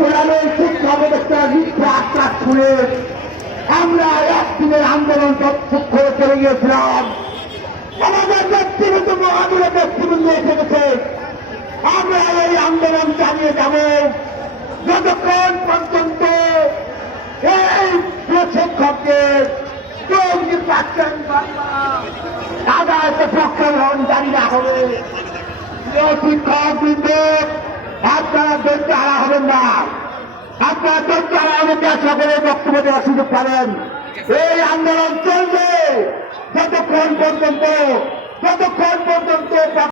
প্রধানের শিক্ষা উপদেষ্টার মিথ্যা আশ্বাস শুনে আমরা একদিনের আন্দোলন প্রস্তুত করে চলে গিয়েছিলাম। আমাদের ব্যক্তিগত মহাদূরে ব্যক্তিবৃন্দ এসে গেছে। আমরা এই আন্দোলন চালিয়ে যাব যতক্ষণ পর্যন্ত এই শিক্ষকদের আদালত প্রক্ষালন জারি না হবে। শিক্ষক বৃন্দ আপনারা ধৈর্য হারা হবেন না, আপনারা ধৈর্য হারা হবেন না, সকলের বক্তব্য দেওয়ার সুযোগ পাবেন। এই আন্দোলন চলবে যতক্ষণ